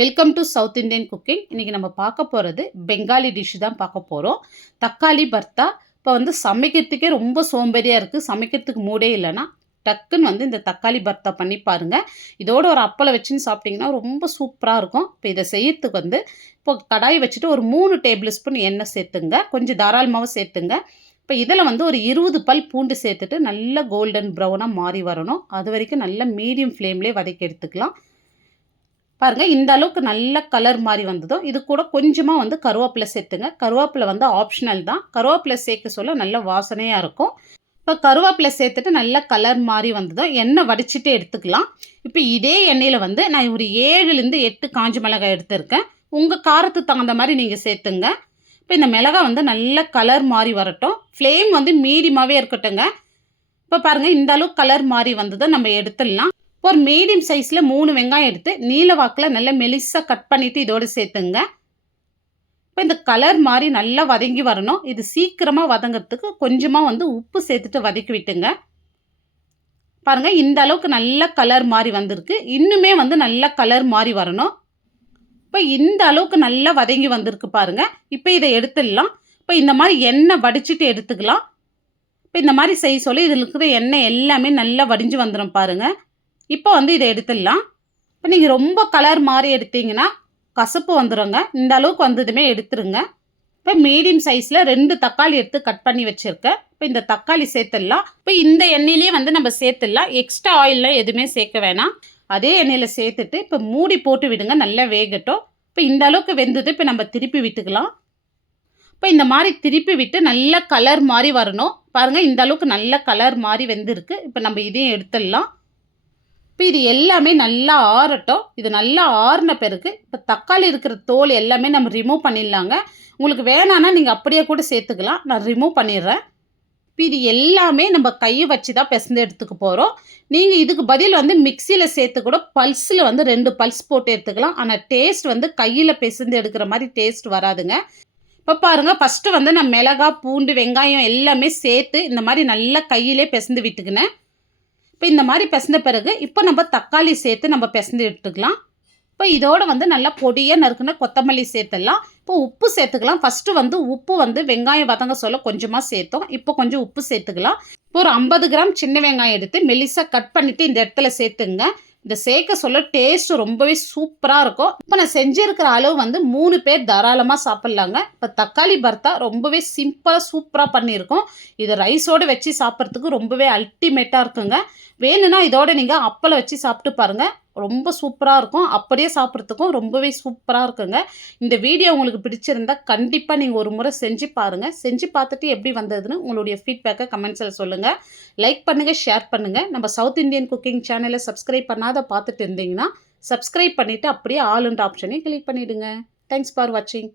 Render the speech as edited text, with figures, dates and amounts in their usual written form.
Welcome to south Indian cooking. இன்றைக்கி நம்ம பார்க்க போகிறது பெங்காலி டிஷ்ஷு தான் பார்க்க போகிறோம். தக்காளி பர்த்தா. இப்போ சமைக்கிறதுக்கே ரொம்ப சோம்பேறியாக இருக்குது, சமைக்கிறதுக்கு மூடே இல்லைன்னா டக்குன்னு இந்த தக்காளி பர்த்தா பண்ணி பாருங்கள். இதோட ஒரு அப்பளம் வச்சுன்னு சாப்பிட்டிங்கன்னா ரொம்ப சூப்பராக இருக்கும். இப்போ இதை செய்யறதுக்கு இப்போ கடாய் வச்சுட்டு ஒரு 3 டேபிள் ஸ்பூன் எண்ணெய் சேர்த்துங்க, கொஞ்சம் தாராளமாகவும் சேர்த்துங்க. இப்போ இதில் ஒரு 20 பல் பூண்டு சேர்த்துட்டு நல்லா கோல்டன் ப்ரௌனாக மாறி வரணும். அது வரைக்கும் நல்லா மீடியம் ஃப்ளேம்லேயே வதக்கி எடுத்துக்கலாம். பாருங்கள், இந்த அளவுக்கு நல்ல கலர் மாதிரி வந்ததும் இது கூட கொஞ்சமாக கருவேப்பிலை சேர்த்துங்க. கருவேப்பிலை ஆப்ஷனல் தான். கருவேப்பிலை சேர்க்க சொல்ல நல்ல வாசனையாக இருக்கும். இப்போ கருவேப்பிலை சேர்த்துட்டு நல்ல கலர் மாதிரி வந்ததும் எண்ணெய் வடிச்சிட்டு எடுத்துக்கலாம். இப்போ இதே எண்ணெயில் நான் ஒரு 7லேருந்து 8 காஞ்ச மிளகாய் எடுத்துருக்கேன். உங்கள் காரத்துக்கு தகுந்த மாதிரி நீங்கள் சேர்த்துங்க. இப்போ இந்த மிளகாய் நல்ல கலர் மாதிரி வரட்டும். ஃப்ளேம் மீடியமாகவே இருக்கட்டுங்க. இப்போ பாருங்கள், இந்த அளவுக்கு கலர் மாதிரி வந்ததும் நம்ம எடுத்துடலாம். ஒரு மீடியம் சைஸில் 3 வெங்காயம் எடுத்து நீல வாக்கில் நல்லா மெலிசாக கட் பண்ணிவிட்டு இதோடு சேர்த்துங்க. இப்போ இந்த கலர் மாதிரி நல்லா வதங்கி வரணும். இது சீக்கிரமாக வதங்கிறதுக்கு கொஞ்சமாக உப்பு சேர்த்துட்டு வதக்கி விட்டுங்க. பாருங்கள், இந்த அளவுக்கு நல்ல கலர் மாதிரி வந்திருக்கு. இன்னுமே நல்ல கலர் மாதிரி வரணும். இப்போ இந்த அளவுக்கு நல்லா வதங்கி வந்திருக்கு பாருங்கள். இப்போ இதை எடுத்துடலாம். இப்போ இந்த மாதிரி எண்ணெய் வடிச்சிட்டு எடுத்துக்கலாம். இப்போ இந்த மாதிரி செய்ய சொல்லி இதில் இருக்கிற எண்ணெய் எல்லாமே நல்லா வடிஞ்சு வந்துடும் பாருங்கள். இப்போ இதை எடுத்துடலாம். இப்போ நீங்கள் ரொம்ப கலர் மாதிரி எடுத்தீங்கன்னா கசப்பு வந்துடுங்க. இந்த அளவுக்கு வந்ததுமே எடுத்துருங்க. இப்போ மீடியம் சைஸில் 2 தக்காளி எடுத்து கட் பண்ணி வச்சுருக்கேன். இப்போ இந்த தக்காளி சேர்த்துடலாம். இப்போ இந்த எண்ணெயிலேயே நம்ம சேர்த்துடலாம். எக்ஸ்ட்ரா ஆயிலெலாம் எதுவுமே சேர்க்க வேணாம். அதே எண்ணெயில் சேர்த்துட்டு இப்போ மூடி போட்டு விடுங்க, நல்லா வேகட்டும். இப்போ இந்த அளவுக்கு வெந்தது. இப்போ நம்ம திருப்பி விட்டுக்கலாம். இப்போ இந்த மாதிரி திருப்பி விட்டு நல்ல கலர் மாதிரி வரணும். பாருங்கள், இந்த அளவுக்கு நல்ல கலர் மாதிரி வெந்திருக்கு. இப்போ நம்ம இதையும் எடுத்துடலாம். இப்போ இது எல்லாமே நல்லா ஆறட்டும். இது நல்லா ஆறின பிறகு இப்போ தக்காளி இருக்கிற தோல் எல்லாமே நம்ம ரிமூவ் பண்ணிடலாங்க. உங்களுக்கு வேணான்னா நீங்கள் அப்படியே கூட சேர்த்துக்கலாம். நான் ரிமூவ் பண்ணிடுறேன். இப்போ இது எல்லாமே நம்ம கையை வச்சு தான் பிசைந்து எடுத்துக்க போகிறோம். நீங்கள் இதுக்கு பதில் மிக்சியில் சேர்த்து கூட பல்ஸில் 2 பல்ஸ் போட்டு எடுத்துக்கலாம். ஆனால் டேஸ்ட் கையில் பிசைந்து எடுக்கிற மாதிரி டேஸ்ட் வராதுங்க. இப்போ பாருங்கள், ஃபஸ்ட்டு நான் மிளகாய், பூண்டு, வெங்காயம் எல்லாமே சேர்த்து இந்த மாதிரி நல்லா கையிலே பிசைந்து விட்டுக்கினேன். இப்போ இந்த மாதிரி பிசைந்த பிறகு இப்போ நம்ம தக்காளி சேர்த்து நம்ம பிசைந்து எடுத்துக்கலாம். இப்போ இதோடு நல்லா பொடியாக நறுக்குன கொத்தமல்லி சேர்த்துடலாம். இப்போ உப்பு சேர்த்துக்கலாம். ஃபஸ்ட்டு உப்பு வெங்காயம் வதங்க சொல்ல கொஞ்சமாக சேர்த்தோம். இப்போ கொஞ்சம் உப்பு சேர்த்துக்கலாம். இப்போ ஒரு 50 கிராம் சின்ன வெங்காயம் எடுத்து மெலிசாக கட் பண்ணிவிட்டு இந்த இடத்துல சேர்த்துங்க. இந்த சேர்க்க சொல்ல டேஸ்ட்டு ரொம்பவே சூப்பராக இருக்கும். இப்போ நான் செஞ்சுருக்கிற அளவு 3 பேர் தாராளமாக சாப்பிட்லாங்க. இப்போ தக்காளி பர்த்தா ரொம்பவே சிம்பிளாக சூப்பராக பண்ணியிருக்கோம். இதை ரைஸோடு வச்சு சாப்பிட்றதுக்கு ரொம்பவே அல்டிமேட்டாக இருக்குங்க. வேணும்னா இதோட நீங்கள் அப்பளம் வச்சு சாப்பிட்டு பாருங்கள், ரொம்ப சூப்பராக இருக்கும். அப்படியே சாப்பிட்றதுக்கும் ரொம்பவே சூப்பராக இருக்குங்க. இந்த வீடியோ உங்களுக்கு பிடிச்சிருந்தா கண்டிப்பாக நீங்கள் ஒரு முறை செஞ்சு பாருங்கள். செஞ்சு பார்த்துட்டு எப்படி வந்ததுன்னு உங்களுடைய ஃபீட்பேக்கை கமெண்ட்ஸில் சொல்லுங்கள். லைக் பண்ணுங்கள், ஷேர் பண்ணுங்கள். நம்ம சவுத் இந்தியன் குக்கிங் சேனலை சப்ஸ்கிரைப் பண்ணாத பார்த்துட்டு இருந்தீங்கன்னா சப்ஸ்கிரைப் பண்ணிவிட்டு அப்படியே ஆல் அண்ட் ஆப்ஷனையும் கிளிக் பண்ணிவிடுங்க. தேங்க்ஸ் ஃபார் வாட்சிங்.